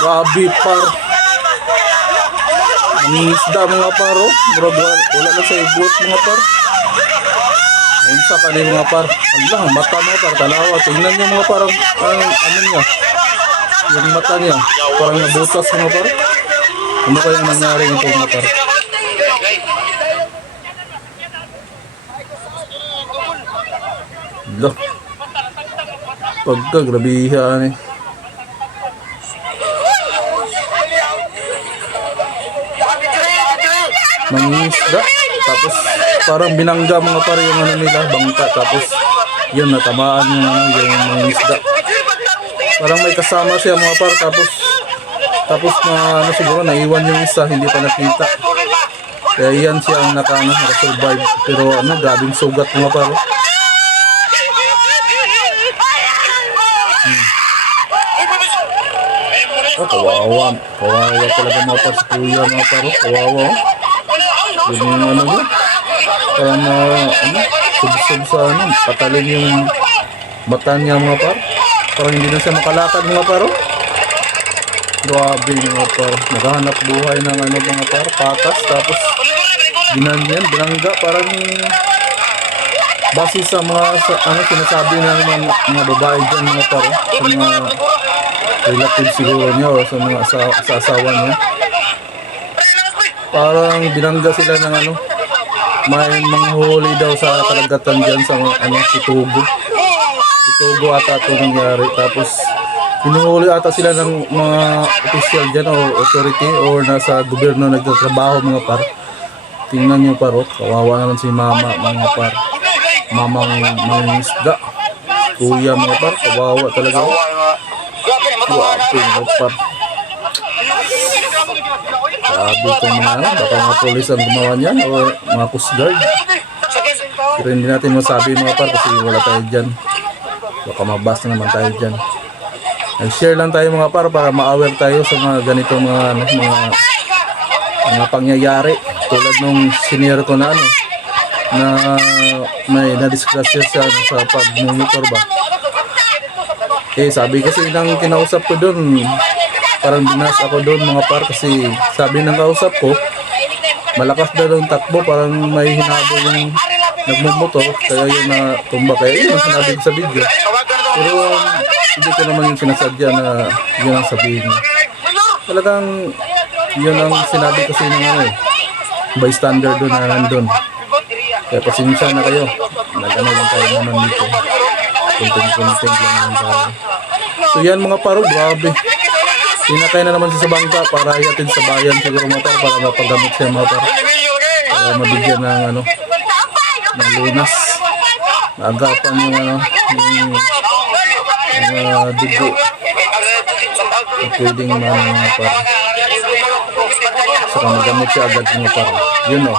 Grabe par. Mangingisda mga par oh. Wala na sa ibot mga par. Unsa ka ni mga par. Allah, mata mga par talawa. Tingnan niyo mga par ano niya. Yung mata niya parang nabutas mga par. Ano kayang nangyari nito mga par? Allah. Pagkagrabihan eh. Mangingisda. Tapos parang binangga mga par yung ano nila, bangka. Tapos yun, natamaan yung ano, yung mangingisda. Parang may kasama siya mga par. Tapos na ano siguro naiwan yung isa, hindi pa nakita. Kaya yan siya ang naka-survive. Pero ano, grabing sugat mga par. Oh, kawawa talaga mga par, si kuya mga par, kawawa. Yung ano niya, parang subsob sa ano, patalin yung mata niya mga par. Parang hindi na siya makalakad mga par. Grabe mga par, naghahanap buhay ng ano mga par, patas. Tapos ginanyan, binangga, parang base sa mga ano sinasabi ng mga babae dyan mga par, sa mga relative siguro niya o sa mga sa asawa niya. Parang binangga sila ng ano, may manghuli daw sa karagatan dyan sa ano, Itugo ata ito nangyari. Tapos hinuhuli ata sila ng mga official dyan o authority or nasa gobyerno nagtatrabaho mga par. Tingnan nyo par, kawawa naman si mama mga par, mamang mangingisda, kuya mga par, kawawa talaga. Grabe mga par. Grabe itong mga ano, baka mga polis ang gumawa niyan o mga coast guard. Pero hindi natin masabi mga par kasi wala tayo dyan. Baka mabas na naman tayo dyan. Nag-share lang tayo mga par para ma-aware tayo sa mga ganitong mga pangyayari. Tulad nung senior ko na ano, na may na-disgrasya siya sa pag-monitor ba. Sabi kasi ng kinausap ko doon, parang binas ako doon mga par kasi sabi ng kausap ko, malakas daw yung takbo, parang may hinabol yung nagmumotor, kaya yun na tumba. Kaya yun ang sinabi ko sa video. Pero hindi ko naman yung sinasadya na yun ang sabihin niya. Talagang yun ang sinabi kasi ng ano bystander doon na nandun. Kaya pasensya na kayo. Nag-ano lang tayo naman dito. Content lang naman tayo. So yan mga paro, grabe. Sinakay na naman siya sa bangka para ihatid sa bayan siguro mga par, para mapagamot siya mga par. Para mabigyan ng ano, ng lunas. Naagapan yung ano, yung dugo. Pwedeng mga par. Saka magamot siya agad mga par. Yun o.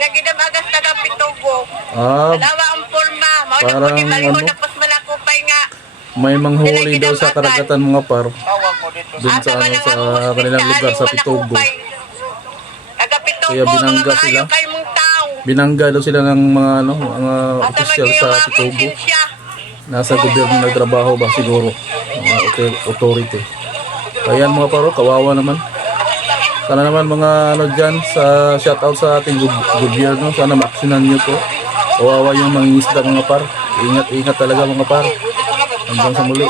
Nagidamagas na Pitugo. Dalawa ang forma. Parang ano, may manghuli daw sa karagatan mga par. Doon sa ano, sa kanilang lugar sa Pitugo. Kaya binangga sila. Binangga daw sila ng mga ano, mga opisyal sa Pitugo. Nasa gobyerno nagtrabaho ba siguro, mga authority. Kaya mga paro, kawawa naman. Sana naman mga ano dyan, sa shoutout sa ating gobyerno, sana maaksyonan nyo to. Kawawa yung mangingisda mga par. Ingat-ingat talaga mga par. Hanggang sa muli.